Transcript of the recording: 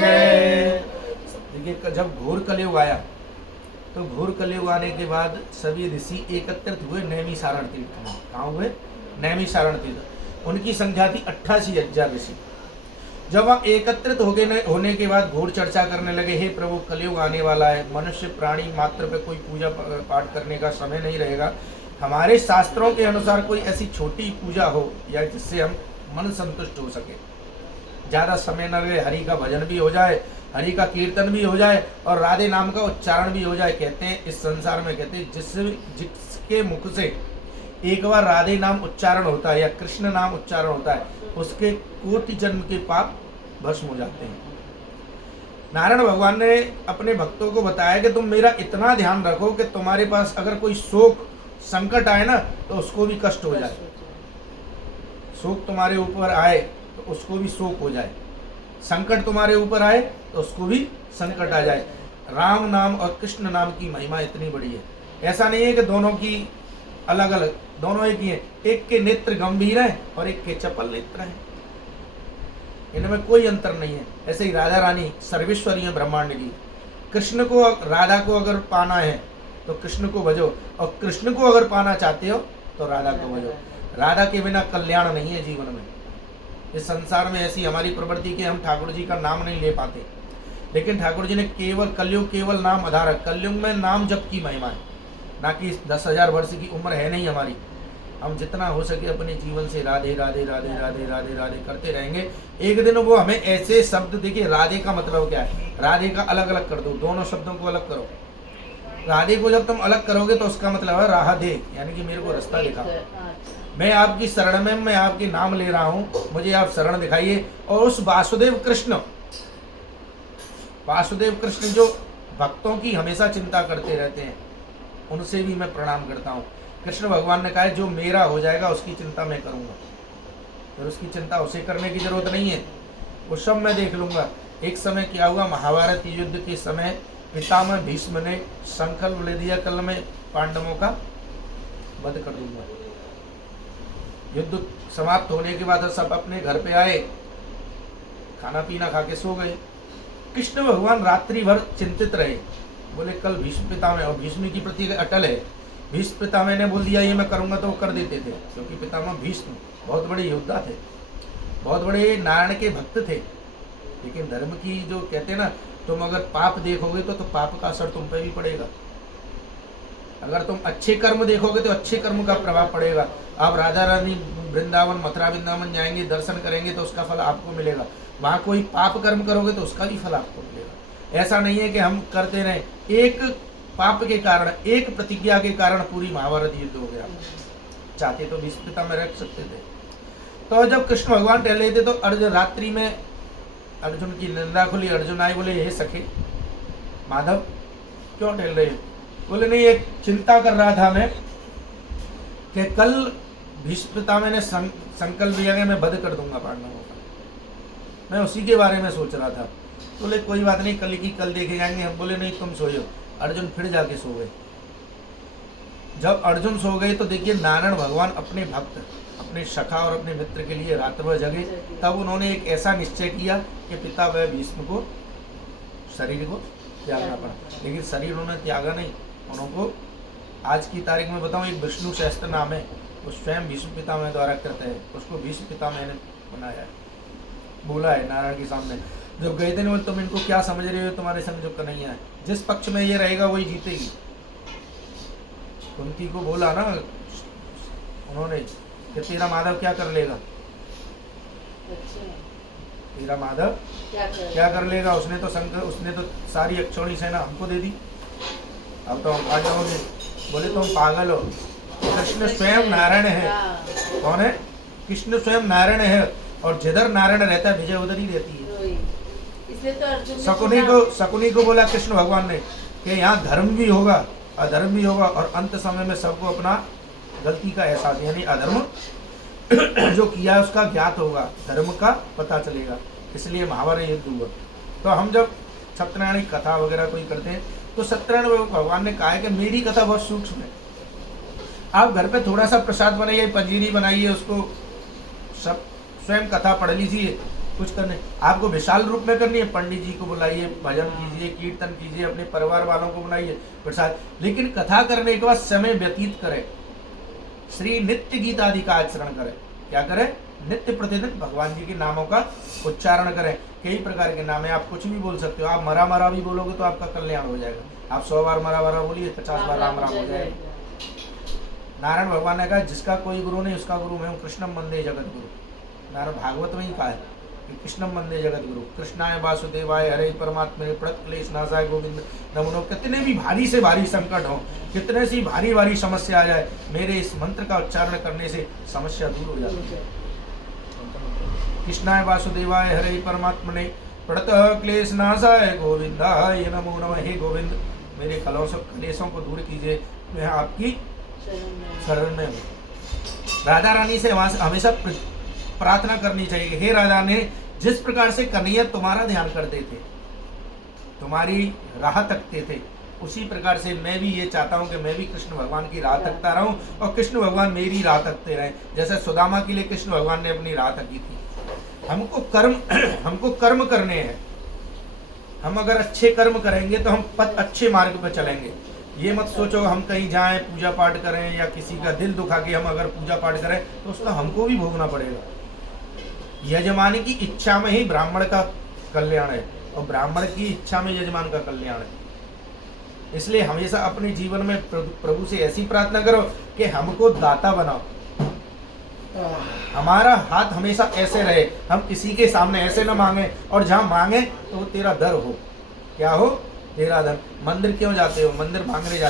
जय। देखिए जब घोर कलयुग आया तो घोर कलयुग आने के बाद सभी ऋषि एकत्रित हुए नैमिषारण तीर्थ में। कहाँ हुए? नैमिषारण तीर्थ। उनकी संख्या थी 88,000 ऋषि। जब वहाँ एकत्रित होने के बाद घोर चर्चा करने लगे, हे प्रभु कलयुग आने वाला है, मनुष्य प्राणी मात्र पे कोई पूजा पाठ करने का समय नहीं रहेगा। हमारे शास्त्रों के अनुसार कोई ऐसी छोटी पूजा हो या जिससे हम मन संतुष्ट हो सके, ज़्यादा समय न लगे, हरि का भजन भी हो जाए, हरि का कीर्तन भी हो जाए और राधे नाम का उच्चारण भी हो जाए। कहते हैं इस संसार में, कहते हैं जिसके मुख से एक बार राधे नाम उच्चारण होता है या कृष्ण नाम उच्चारण होता है, उसके कोटि जन्म के पाप भस्म हो जाते हैं। नारायण भगवान ने अपने भक्तों को बताया कि तुम मेरा इतना ध्यान रखो कि तुम्हारे पास अगर कोई शोक संकट आए ना तो उसको भी कष्ट हो जाए, शोक तुम्हारे ऊपर आए तो उसको भी शोक हो जाए, संकट तुम्हारे ऊपर आए तो उसको भी संकट आ जाए। राम नाम और कृष्ण नाम की महिमा इतनी बड़ी है। ऐसा नहीं है कि दोनों की अलग अलग, दोनों एक ही है। एक के नेत्र गंभीर हैं और एक के चपल नेत्र हैं, इनमें कोई अंतर नहीं है। ऐसे ही राधा रानी सर्वेश्वरी है ब्रह्मांड की। कृष्ण को, राधा को अगर पाना है तो कृष्ण को भजो, और कृष्ण को अगर पाना चाहते हो तो राधा को भजो। राधा के बिना कल्याण नहीं है जीवन में। इस संसार में ऐसी हमारी प्रवृत्ति कि हम ठाकुर जी का नाम नहीं ले पाते, लेकिन ठाकुर जी ने केवल कलयुग केवल नाम आधारक, कलयुग में नाम जप की महिमा है, ना कि 10,000 वर्ष की उम्र है नहीं हमारी। हम जितना हो सके अपने जीवन से राधे राधे राधे राधे राधे राधे करते रहेंगे। एक दिन वो हमें ऐसे शब्द, देखिए राधे का मतलब क्या है, राधे का अलग अलग कर दो, दोनों शब्दों को अलग करो। राधे को जब तुम अलग करोगे तो उसका मतलब है राधे, यानी कि मेरे को रास्ता दिखा, मैं आपकी शरण में, मैं आपके नाम ले रहा हूँ, मुझे आप शरण दिखाइए। और उस वासुदेव कृष्ण जो भक्तों की हमेशा चिंता करते रहते हैं, उनसे भी मैं प्रणाम करता हूँ। कृष्ण भगवान ने कहा है जो मेरा हो जाएगा उसकी चिंता मैं करूँगा, फिर उसकी चिंता उसे करने की जरूरत नहीं है, वो सब मैं देख लूँगा। एक समय क्या हुआ, महाभारत युद्ध के समय पितामह भीष्म ने संकल्प ले दिया, कल मैं पांडवों का वध कर दूंगा। युद्ध समाप्त होने के बाद सब अपने घर पे आए, खाना पीना खा के सो गए। कृष्ण भगवान रात्रि भर चिंतित रहे, बोले कल भीष्म पितामह, और भीष्म की प्रति अटल है, भीष्म पितामह ने बोल दिया ये मैं करूंगा तो वो कर देते थे, क्योंकि पितामह भीष्म बहुत बड़े योद्धा थे, बहुत बड़े नारायण के भक्त थे। लेकिन धर्म की जो कहते हैं ना, तुम अगर पाप देखोगे तो पाप का असर तुम पे भी पड़ेगा, अगर तुम अच्छे कर्म देखोगे तो अच्छे कर्म का प्रभाव पड़ेगा। आप राधा रानी वृंदावन, मथुरा वृंदावन जाएंगे, दर्शन करेंगे तो उसका फल आपको मिलेगा। वहाँ कोई पाप कर्म करोगे तो उसका भी फल आपको मिलेगा। ऐसा नहीं है कि हम करते रहे, एक पाप के कारण, एक प्रतिज्ञा के कारण पूरी महाभारत युद्ध हो गया। चाहते तो भीष्म पितामह रख सकते थे। तो जब कृष्ण भगवान टहल रहे थे तो अर्जुन, रात्रि में अर्जुन की निंदा खुली। अर्जुन आए, बोले हे सखे माधव क्यों टहल रहे हैं? बोले नहीं, एक चिंता कर रहा था मैं कि कल भीष्म पितामह ने संकल्प लिया कि मैं वध कर दूंगा पांडवों का, मैं उसी के बारे में सोच रहा था। बोले कोई बात नहीं, कल की कल देखे जाएंगे। हम बोले नहीं तुम सोओ। अर्जुन फिर जाके सो गए। जब अर्जुन सो गए तो देखिए नारायण भगवान अपने भक्त, अपने सखा और अपने मित्र के लिए रात भर जगे। तब उन्होंने एक ऐसा निश्चय किया कि पिता व भीष्म को शरीर को त्यागना पड़ा, लेकिन शरीर उन्होंने त्यागा नहीं। उनको आज की तारीख में बताऊं, एक विष्णु सहस्त्र नाम है, वो स्वयं भीष्म पितामह द्वारा करते हैं, उसको भीष्म पितामह ने बनाया है, बोला है नारायण के सामने। जब गए थे बोले तुम इनको क्या समझ रहे हो, तुम्हारे संग जो कन्हैया है, जिस पक्ष में ये रहेगा वही जीतेगी। कुंती को बोला ना उन्होंने कि तेरा माधव क्या कर लेगा, तेरा माधव क्या कर लेगा। उसने तो सारी अक्षौणी सेना हमको दे दी, अब तो हम आ जाओगे। बोले तुम पागल हो, कृष्ण स्वयं नारायण है। कौन है? कृष्ण स्वयं नारायण है, और जिधर नारायण रहता है विजय उधर ही रहती है। इसलिए तो अर्जुन शकुनी को बोला कृष्ण भगवान ने कि यहाँ धर्म भी होगा अधर्म भी होगा, और अंत समय में सबको अपना गलती का एहसास, यानी अधर्म जो किया है उसका ज्ञात होगा, धर्म का पता चलेगा। इसलिए महाभारत युद्ध हुआ। तो हम जब सत्यनारायण की कथा वगैरह कोई करते हैं तो सत्यनारायण भगवान ने कहा है कि मेरी कथा बहुत सूक्ष्म है, आप घर पे थोड़ा सा प्रसाद बनाइए, पंजीरी बनाइए, उसको सब स्वयं कथा पढ़ लीजिए, कुछ करने, आपको विशाल रूप में करनी है, पंडित जी को बुलाइए, भजन कीजिए, कीर्तन कीजिए, अपने परिवार वालों को बुलाइए प्रसाद, लेकिन कथा करने के बाद समय व्यतीत करें, श्री नित्य गीत आदि का आचरण करें। क्या करें? नित्य प्रतिदिन भगवान जी के नामों का उच्चारण करें। कई प्रकार के नाम है, आप कुछ भी बोल सकते हो। आप मरा मरा भी बोलोगे तो आपका कल्याण हो जाएगा। आप 100 बार मरा मरा बोलिए, 50 बार राम राम हो जाएगा। नारायण भगवान ने कहा जिसका कोई गुरु नहीं उसका गुरु मैं हूँ, कृष्णम वंदे जगत गुरु। नारायण भागवत में ही कहा है कि कृष्णम वंदे जगत गुरु, कृष्णाय वासुदेवाय हरे परमात्मे प्रणत क्लेश नाशाय गोविंद नमो। कितने भी भारी से भारी संकट हो, कितने सी भारी भारी समस्या आ जाए, मेरे इस मंत्र का उच्चारण करने से समस्या दूर हो जाती है। कृष्णाय वासुदेवाय हरे परमात्मने प्रणत क्लेश नाशाय गोविंदाय नमो नमः। हे गोविंद, मेरे क्लेशों को दूर कीजिए, मैं आपकी शरण में हूँ। राधा रानी से हमेशा प्रार्थना करनी चाहिए, हे राधा ने जिस प्रकार से कन्हैया तुम्हारा ध्यान करते थे, तुम्हारी राह तकते थे, उसी प्रकार से मैं भी ये चाहता हूँ कि मैं भी कृष्ण भगवान की राह तकता रहूं और कृष्ण भगवान मेरी राह तकते रहें। जैसे सुदामा के लिए कृष्ण भगवान ने अपनी राह तकी थी। हमको कर्म करने हैं। हम अगर अच्छे कर्म करेंगे तो हम अच्छे मार्ग पर चलेंगे। ये मत सोचो हम कहीं जाएं पूजा पाठ करें या किसी का दिल दुखा के हम अगर पूजा पाठ करें तो उसका हमको भी भोगना पड़ेगा। यजमान की इच्छा में ही ब्राह्मण का कल्याण है और ब्राह्मण की इच्छा में यजमान का कल्याण है। इसलिए हमेशा अपने जीवन में प्रभु से ऐसी प्रार्थना करो कि हमको दाता बनाओ, हमारा हाथ हमेशा ऐसे रहे, हम किसी के सामने ऐसे न मांगे, और जहां मांगे तो तेरा दर हो। क्या हो? तेरा दर। मंदिर क्यों जाते हो? मंदिर मांगने जाते